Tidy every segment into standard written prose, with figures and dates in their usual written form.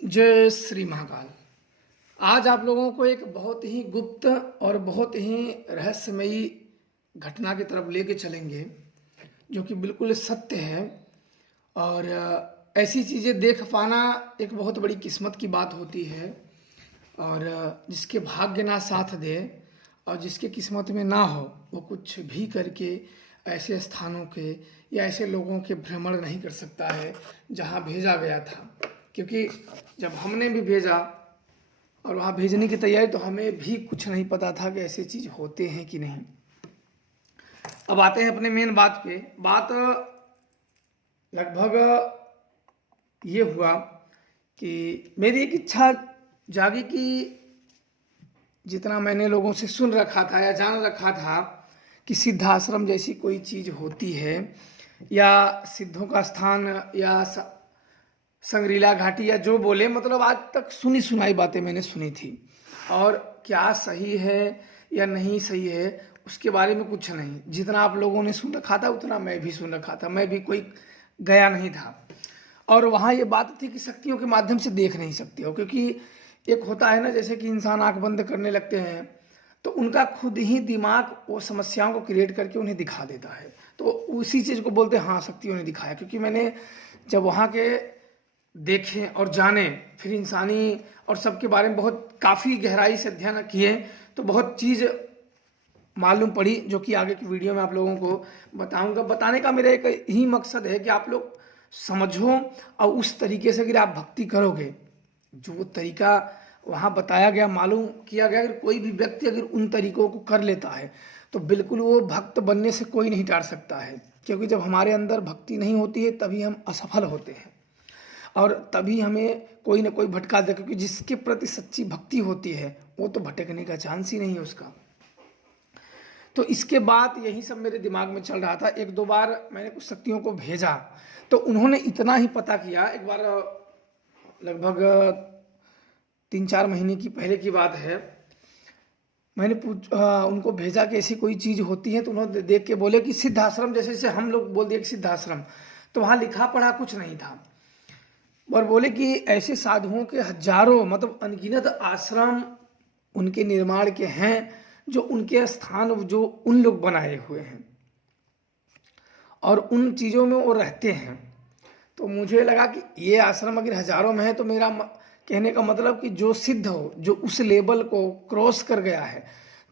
जय श्री महाकाल। आज आप लोगों को एक बहुत ही गुप्त और बहुत ही रहस्यमयी घटना की तरफ लेके चलेंगे, जो कि बिल्कुल सत्य है। और ऐसी चीज़ें देख पाना एक बहुत बड़ी किस्मत की बात होती है। और जिसके भाग्य ना साथ दे और जिसके किस्मत में ना हो, वो कुछ भी करके ऐसे स्थानों के या ऐसे लोगों के भ्रमण नहीं कर सकता है जहाँ भेजा गया था। क्योंकि जब हमने भी भेजा और वहाँ भेजने की तैयारी, तो हमें भी कुछ नहीं पता था कि ऐसे चीज़ होते हैं कि नहीं। अब आते हैं अपने मेन बात पे। बात लगभग ये हुआ कि मेरी एक इच्छा जागी कि जितना मैंने लोगों से सुन रखा था या जान रखा था कि सिद्धाश्रम जैसी कोई चीज़ होती है, या सिद्धों का स्थान, या संग्रीला घाटी, या जो बोले, मतलब आज तक सुनी सुनाई बातें मैंने सुनी थी। और क्या सही है या नहीं सही है उसके बारे में कुछ नहीं। जितना आप लोगों ने सुन रखा था उतना मैं भी सुन रखा था। मैं भी कोई गया नहीं था। और वहाँ ये बात थी कि शक्तियों के माध्यम से देख नहीं सकते हो, क्योंकि एक होता है ना, जैसे कि इंसान आंख बंद करने लगते हैं तो उनका खुद ही दिमाग वो समस्याओं को क्रिएट करके उन्हें दिखा देता है। तो उसी चीज़ को बोलते हैं हाँ शक्तियों ने दिखाया। क्योंकि मैंने जब वहाँ के देखे और जाने, फिर इंसानी और सबके बारे में बहुत काफ़ी गहराई से अध्ययन किए, तो बहुत चीज़ मालूम पड़ी, जो कि आगे की वीडियो में आप लोगों को बताऊंगा। बताने का मेरा एक ही मकसद है कि आप लोग समझो, और उस तरीके से अगर आप भक्ति करोगे, जो तरीका वहाँ बताया गया, मालूम किया गया, अगर कोई भी व्यक्ति अगर उन तरीकों को कर लेता है तो बिल्कुल वो भक्त बनने से कोई नहीं टाल सकता है। क्योंकि जब हमारे अंदर भक्ति नहीं होती है तभी हम असफल होते हैं, और तभी हमें कोई ना कोई भटका दे। क्योंकि जिसके प्रति सच्ची भक्ति होती है वो तो भटकने का चांस ही नहीं है उसका। तो इसके बाद यही सब मेरे दिमाग में चल रहा था। एक दो बार मैंने कुछ शक्तियों को भेजा, तो उन्होंने इतना ही पता किया। एक बार लगभग 3-4 महीने की पहले की बात है, मैंने उनको भेजा कि ऐसी कोई चीज़ होती है, तो उन्होंने देख के बोले कि सिद्धाश्रम, जैसे हम लोग बोल दिए कि सिद्धाश्रम, तो वहाँ लिखा पढ़ा कुछ नहीं था। और बोले कि ऐसे साधुओं के हजारों, मतलब अनगिनत आश्रम उनके निर्माण के हैं, जो उनके स्थान जो उन लोग बनाए हुए हैं और उन चीज़ों में वो रहते हैं। तो मुझे लगा कि ये आश्रम अगर हजारों में है, तो मेरा कहने का मतलब कि जो सिद्ध हो, जो उस लेवल को क्रॉस कर गया है,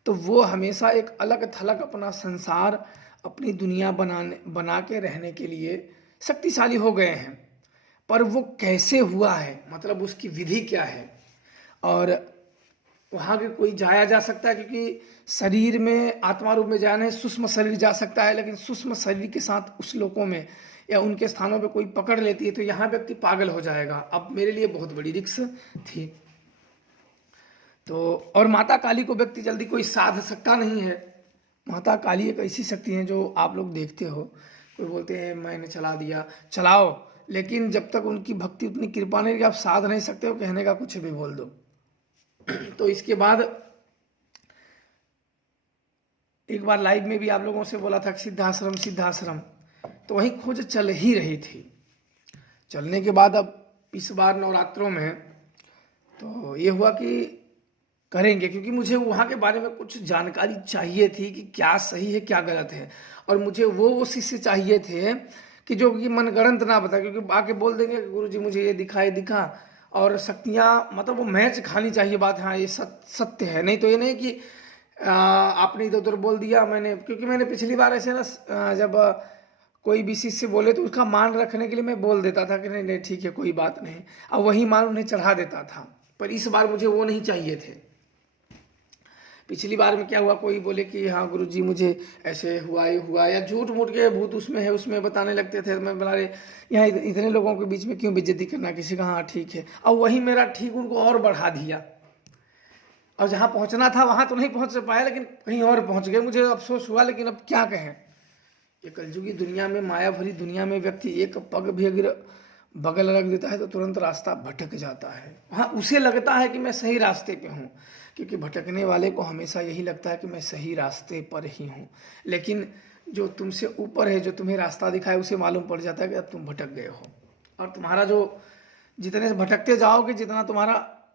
तो वो हमेशा एक अलग थलग अपना संसार, अपनी दुनिया बना के रहने के लिए शक्तिशाली हो गए हैं। पर वो कैसे हुआ है, मतलब उसकी विधि क्या है, और वहाँ के कोई जाया जा सकता है। क्योंकि शरीर में आत्मा रूप में जाने सूक्ष्म शरीर जा सकता है, लेकिन सूक्ष्म शरीर के साथ उस लोकों में या उनके स्थानों पे कोई पकड़ लेती है तो यहाँ व्यक्ति पागल हो जाएगा। अब मेरे लिए बहुत बड़ी रिक्स थी। तो और माता काली को व्यक्ति जल्दी कोई साध सकता नहीं है। माता काली एक ऐसी शक्ति है जो आप लोग देखते हो, कोई बोलते हैं मैंने चला दिया, चलाओ, लेकिन जब तक उनकी भक्ति उतनी कृपा नहीं कि आप साध नहीं सकते हो, कहने का कुछ भी बोल दो। तो इसके बाद एक बार लाइव में भी आप लोगों से बोला था कि सिद्धाश्रम सिद्धाश्रम, तो वही खोज चल ही रही थी। चलने के बाद अब इस बार नवरात्रों में तो ये हुआ कि करेंगे, क्योंकि मुझे वहाँ के बारे में कुछ जानकारी चाहिए थी कि क्या सही है क्या गलत है। और मुझे वो शिष्य चाहिए थे कि जो कि मनगढ़ंत ना बता, क्योंकि आके बोल देंगे कि गुरु जी मुझे ये दिखा, ये दिखा, और शक्तियाँ, मतलब वो मैच खानी चाहिए बात, हाँ ये सत्य है। नहीं तो ये नहीं कि आपने इधर उधर बोल दिया। मैंने, क्योंकि मैंने पिछली बार ऐसे ना, जब कोई भी शिष्य बोले तो उसका मान रखने के लिए मैं बोल देता था कि नहीं नहीं ठीक है कोई बात नहीं, और वही मान उन्हें चढ़ा देता था। पर इस बार मुझे वो नहीं चाहिए थे। पिछली बार में क्या हुआ, कोई बोले कि हाँ गुरुजी मुझे ऐसे हुआ, ये हुआ, या झूठ मूठ के भूत उसमें है उसमें बताने लगते थे। मैं बना रहे यहाँ इतने लोगों के बीच में क्यों बेइज्जती करना किसी का। हाँ ठीक है, और वही मेरा ठीक उनको और बढ़ा दिया। और जहाँ पहुँचना था वहाँ तो नहीं पहुँच पाया, लेकिन कहीं और पहुँच गए। मुझे अफसोस हुआ, लेकिन अब क्या कहें। ये कलयुगी दुनिया में, माया भरी दुनिया में व्यक्ति एक पग भी अगर बगल रख देता है तो तुरंत रास्ता भटक जाता है। हाँ, उसे लगता है कि मैं सही रास्ते पे हूँ, क्योंकि भटकने वाले को हमेशा यही लगता है कि मैं सही रास्ते पर ही हूँ। लेकिन जो तुमसे ऊपर है, जो तुम्हें रास्ता दिखाए, उसे मालूम पड़ जाता है कि अब तुम भटक गए हो। और तुम्हारा जो जितने से भटकते जाओगे जितना तुम्हारा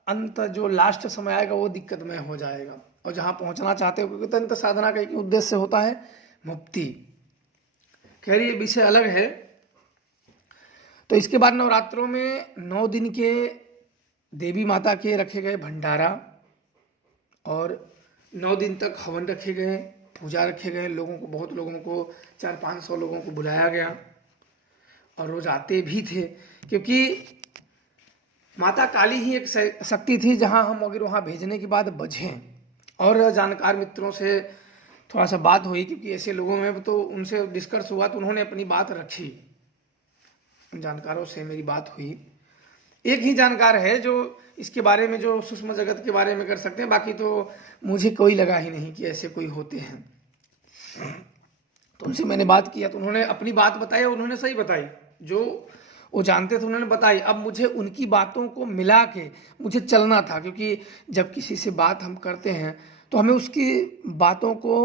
अंत जो लास्ट समय आएगा वो दिक्कत में हो जाएगा। और जहाँ पहुँचना चाहते हो, क्योंकि अंत साधना का एक उद्देश्य होता है मुक्ति। खैर ये विषय अलग है। तो इसके बाद नवरात्रों में 9 दिन के देवी माता के रखे गए भंडारा, और 9 दिन तक हवन रखे गए, पूजा रखे गए। लोगों को, बहुत लोगों को, 400-500 लोगों को बुलाया गया, और रोज आते भी थे, क्योंकि माता काली ही एक शक्ति थी जहां हम अगर वहां भेजने के बाद बझें। और जानकार मित्रों से थोड़ा सा बात हुई, क्योंकि ऐसे लोगों में तो उनसे डिस्कस हुआ तो उन्होंने अपनी बात रखी। जानकारों से मेरी बात हुई। एक ही जानकार है जो इसके बारे में, जो सूक्ष्म जगत के बारे में कर सकते हैं, बाकी तो मुझे कोई लगा ही नहीं कि ऐसे कोई होते हैं। तो उनसे मैंने बात किया तो उन्होंने अपनी बात बताई, और उन्होंने सही बताई, जो वो जानते थे उन्होंने बताई। अब मुझे उनकी बातों को मिला के मुझे चलना था, क्योंकि जब किसी से बात हम करते हैं तो हमें उसकी बातों को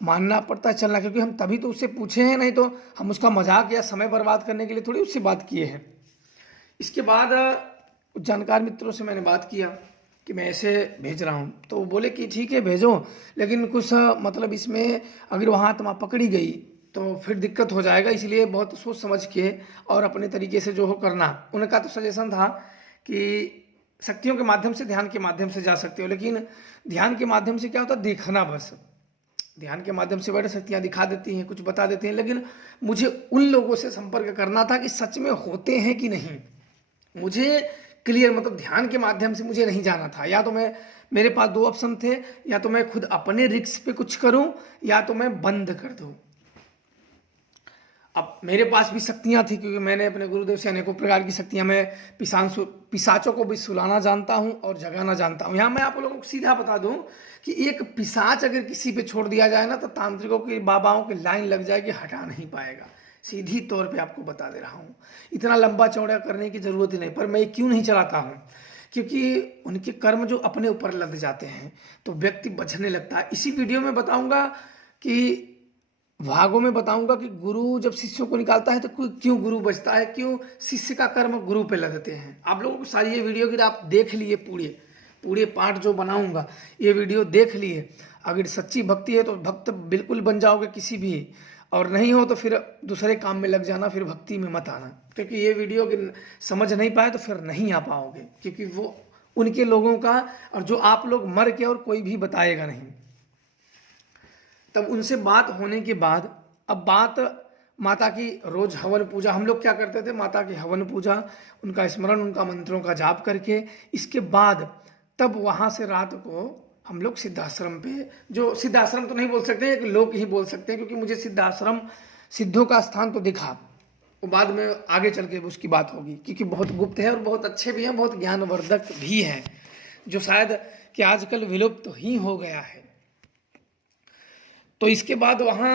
मानना पड़ता है, चलना, क्योंकि हम तभी तो उससे पूछे हैं, नहीं तो हम उसका मजाक या समय बर्बाद करने के लिए थोड़ी उससे बात किए हैं। इसके बाद जानकार मित्रों से मैंने बात किया कि मैं ऐसे भेज रहा हूँ, तो वो बोले कि ठीक है भेजो, लेकिन कुछ मतलब इसमें अगर वहाँ आत्मा पकड़ी गई तो फिर दिक्कत हो जाएगा, इसलिए बहुत सोच समझ के और अपने तरीके से जो हो करना। उनका तो सजेशन था कि शक्तियों के माध्यम से, ध्यान के माध्यम से जा सकते हो, लेकिन ध्यान के माध्यम से क्या होता है, देखना बस। ध्यान के माध्यम से बड़ी शक्तियाँ दिखा देती हैं, कुछ बता देती हैं, लेकिन मुझे उन लोगों से संपर्क करना था कि सच में होते हैं कि नहीं। मुझे क्लियर, मतलब ध्यान के माध्यम से मुझे नहीं जाना था। या तो मैं, मेरे पास 2 ऑप्शन थे, या तो मैं खुद अपने रिस्क पे कुछ करूं, या तो मैं बंद कर दूं। अब मेरे पास भी शक्तियां थी, क्योंकि मैंने अपने गुरुदेव से अनेकों प्रकार की शक्तियां, मैं पिशाचों को भी सुलाना जानता हूं और जगाना जानता हूं। यहाँ मैं आप लोगों को सीधा बता दूं कि एक पिशाच अगर किसी पे छोड़ दिया जाए ना, तो तांत्रिकों की, बाबाओं की लाइन लग जाएगी, हटा नहीं पाएगा। सीधी तौर पे आपको बता दे रहा हूँ, इतना लंबा चौड़ा करने की जरूरत ही नहीं। पर मैं क्यों नहीं चलाता हूँ, क्योंकि उनके कर्म जो अपने ऊपर लग जाते हैं तो व्यक्ति बचने लगता है। इसी वीडियो में बताऊंगा कि, भागों में बताऊंगा कि गुरु जब शिष्यों को निकालता है तो क्यों गुरु बचता है, क्यों शिष्य का कर्म गुरु पे लगते हैं। आप लोगों को सारी ये वीडियो की आप देख लिए, पूरे पार्ट जो बनाऊंगा ये वीडियो देख लिए। अगर सच्ची भक्ति है तो भक्त बिल्कुल बन जाओगे किसी भी, और नहीं हो तो फिर दूसरे काम में लग जाना, फिर भक्ति में मत आना। क्योंकि ये वीडियो समझ नहीं पाए तो फिर नहीं आ पाओगे, क्योंकि वो उनके लोगों का, और जो आप लोग मर के और कोई भी बताएगा नहीं। तब उनसे बात होने के बाद, अब बात माता की रोज हवन पूजा, हम लोग क्या करते थे, माता की हवन पूजा, उनका स्मरण, उनका मंत्रों का जाप करके, इसके बाद तब वहाँ से रात को हम लोग सिद्धाश्रम पे, जो सिद्धाश्रम तो नहीं बोल सकते, एक लोग ही बोल सकते हैं, क्योंकि मुझे सिद्धाश्रम, सिद्धों का स्थान तो दिखा, वो बाद में आगे चल के उसकी बात होगी, क्योंकि बहुत गुप्त है और बहुत अच्छे भी हैं, बहुत ज्ञानवर्धक भी हैं, जो शायद कि आजकल विलुप्त तो ही हो गया है। तो इसके बाद वहाँ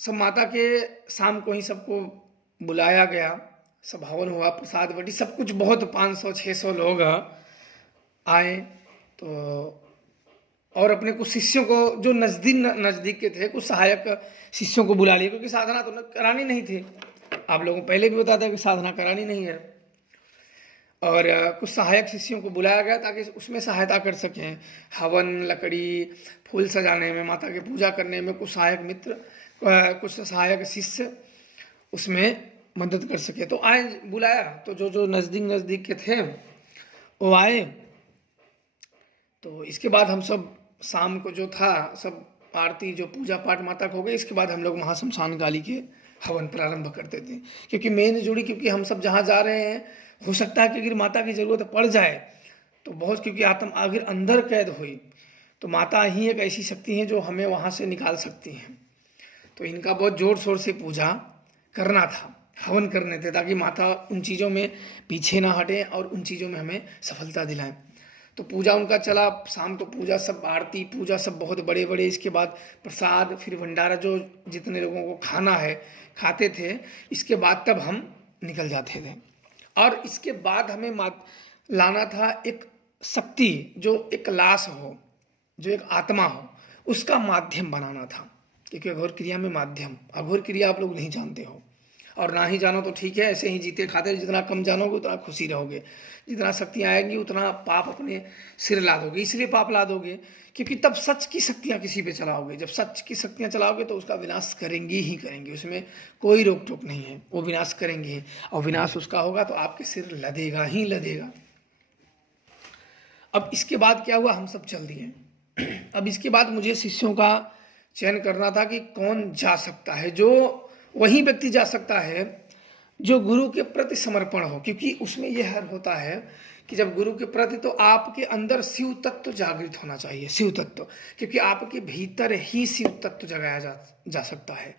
सब माता के शाम को ही सबको बुलाया गया, सब हवन हुआ, प्रसाद बटी, सब कुछ, बहुत 500-600 लोग आए। तो और अपने कुछ शिष्यों को, जो नज़दीक के थे, कुछ सहायक शिष्यों को बुला लिया, क्योंकि साधना तो करानी नहीं थी। आप लोगों को पहले भी बताया कि साधना करानी नहीं है। और कुछ सहायक शिष्यों को बुलाया गया ताकि उसमें सहायता कर सकें, हवन, लकड़ी, फूल सजाने में, माता की पूजा करने में। कुछ सहायक मित्र, कुछ सहायक शिष्य उसमें मदद कर सके। तो आए, बुलाया, तो जो नज़दीक के थे वो आए। तो इसके बाद हम सब शाम को जो था, सब आरती, जो पूजा पाठ माता को हो गई, इसके बाद हम लोग महाशमशान काली के हवन प्रारंभ करते थे। क्योंकि मेन जुड़ी, क्योंकि हम सब जहाँ जा रहे हैं, हो सकता है कि अगर माता की ज़रूरत पड़ जाए तो बहुत, क्योंकि आत्मा अगर अंदर कैद हुई तो माता ही एक ऐसी शक्ति है जो हमें वहाँ से निकाल सकती हैं। तो इनका बहुत ज़ोर शोर से पूजा करना था, हवन करने थे, ताकि माता उन चीज़ों में पीछे ना हटें और उन चीज़ों में हमें सफलता दिलाएं। तो पूजा उनका चला, शाम को पूजा, सब आरती पूजा, सब बहुत बड़े बड़े। इसके बाद प्रसाद, फिर भंडारा, जो जितने लोगों को खाना है खाते थे। इसके बाद तब हम निकल जाते थे। और इसके बाद हमें लाना था एक शक्ति, जो एक लाश हो, जो एक आत्मा हो, उसका माध्यम बनाना था। क्योंकि अघोर क्रिया में माध्यम, अघोर क्रिया आप लोग नहीं जानते हो। और ना ही जानो तो ठीक है, ऐसे ही जीते खाते जितना कम जानोगे उतना खुशी रहोगे, जितना शक्तियाँ आएंगी उतना पाप अपने सिर लादोगे। इसलिए पाप लादोगे क्योंकि तब सच की शक्तियाँ किसी पे चलाओगे। जब सच की शक्तियाँ चलाओगे तो उसका विनाश करेंगी ही करेंगी, उसमें कोई रोक टोक नहीं है, वो विनाश करेंगे ही। और विनाश उसका होगा तो आपके सिर लदेगा ही लदेगा। अब इसके बाद क्या हुआ, हम सब चल दिए। अब इसके बाद मुझे शिष्यों का चयन करना था कि कौन जा सकता है। जो वही व्यक्ति जा सकता है जो गुरु के प्रति समर्पण हो, क्योंकि उसमें यह हर होता है कि जब गुरु के प्रति, तो आपके अंदर शिव तत्व जागृत होना चाहिए, शिव तत्व, क्योंकि आपके भीतर ही शिव तत्व जगाया जा सकता है।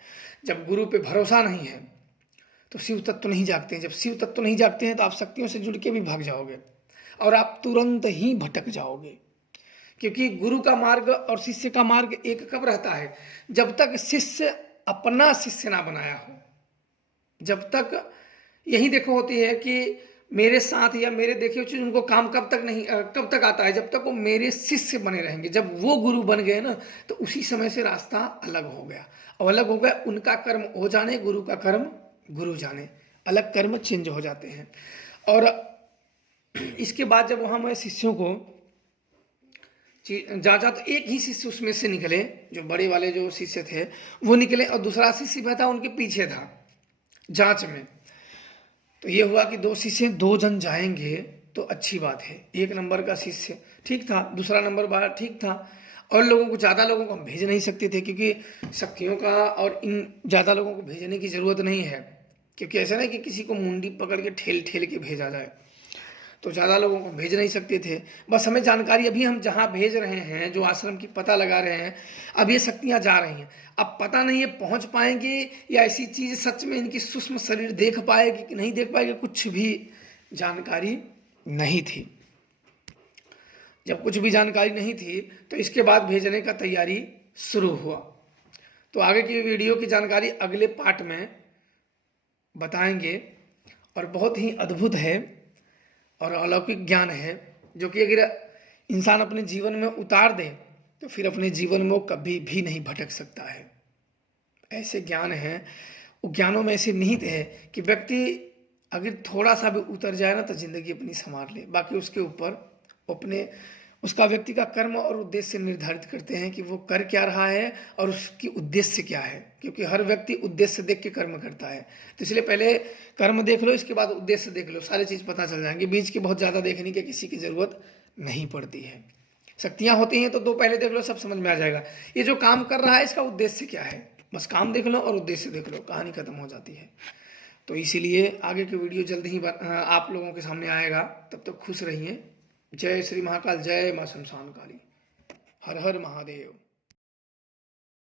जब गुरु पे भरोसा नहीं है तो शिव तत्व नहीं जागते हैं। जब शिव तत्व नहीं जागते हैं तो आप शक्तियों से जुड़ के भी भाग जाओगे और आप तुरंत ही भटक जाओगे। क्योंकि गुरु का मार्ग और शिष्य का मार्ग एक कब रहता है, जब तक शिष्य अपना शिष्य ना बनाया हो। जब तक यही देखो होती है कि मेरे साथ या मेरे देखे हुए चीज उनको काम कब तक आता है, जब तक वो मेरे शिष्य बने रहेंगे। जब वो गुरु बन गए ना तो उसी समय से रास्ता अलग हो गया। और अलग हो गया, उनका कर्म हो जाने, गुरु का कर्म गुरु जाने, अलग कर्म चेंज हो जाते हैं। और इसके बाद जब वहां मैं शिष्यों को जा तो एक ही शिष्य उसमें से निकले, जो बड़े वाले जो शिष्य थे वो निकले, और दूसरा शिष्य था उनके पीछे था जांच में। तो ये हुआ कि 2 शिष्य 2 जन जाएंगे तो अच्छी बात है। 1 नंबर का शिष्य ठीक था, दूसरा नंबर वाला ठीक था। और लोगों को, ज़्यादा लोगों को हम भेज नहीं सकते थे, क्योंकि शक्तियों का और इन ज़्यादा लोगों को भेजने की ज़रूरत नहीं है। क्योंकि ऐसा नहीं कि किसी को मुंडी पकड़ के ठेल ठेल के भेजा जाए, तो ज़्यादा लोगों को भेज नहीं सकते थे। बस हमें जानकारी, अभी हम जहाँ भेज रहे हैं, जो आश्रम की पता लगा रहे हैं, अब ये शक्तियाँ जा रही हैं। अब पता नहीं है पहुँच पाएंगे या ऐसी चीज़ सच में इनकी सूक्ष्म शरीर देख पाएगी कि नहीं देख पाएगी, कुछ भी जानकारी नहीं थी। जब कुछ भी जानकारी नहीं थी तो इसके बाद भेजने का तैयारी शुरू हुआ। तो आगे की वीडियो की जानकारी अगले पार्ट में बताएंगे। और बहुत ही अद्भुत है और अलौकिक ज्ञान है, जो कि अगर इंसान अपने जीवन में उतार दे तो फिर अपने जीवन में वो कभी भी नहीं भटक सकता है। ऐसे ज्ञान हैं, वो ज्ञानों में ऐसे निहित है कि व्यक्ति अगर थोड़ा सा भी उतर जाए ना तो जिंदगी अपनी संवार ले। बाकी उसके ऊपर अपने उसका व्यक्ति का कर्म और उद्देश्य निर्धारित करते हैं कि वो कर क्या रहा है और उसकी उद्देश्य क्या है। क्योंकि हर व्यक्ति उद्देश्य देख के कर्म करता है, तो इसलिए पहले कर्म देख लो, इसके बाद उद्देश्य देख लो, सारी चीज़ पता चल जाएंगी। बीच की बहुत ज़्यादा देखने की किसी की ज़रूरत नहीं पड़ती है। शक्तियाँ होती हैं तो 2 पहले देख लो, सब समझ में आ जाएगा। ये जो काम कर रहा है इसका उद्देश्य क्या है, बस काम देख लो और उद्देश्य देख लो, कहानी खत्म हो जाती है। तो इसीलिए आगे की वीडियो जल्द ही आप लोगों के सामने आएगा। तब तक खुश रहिए। जय श्री महाकाल, जय मां शमशान काली, हर हर महादेव।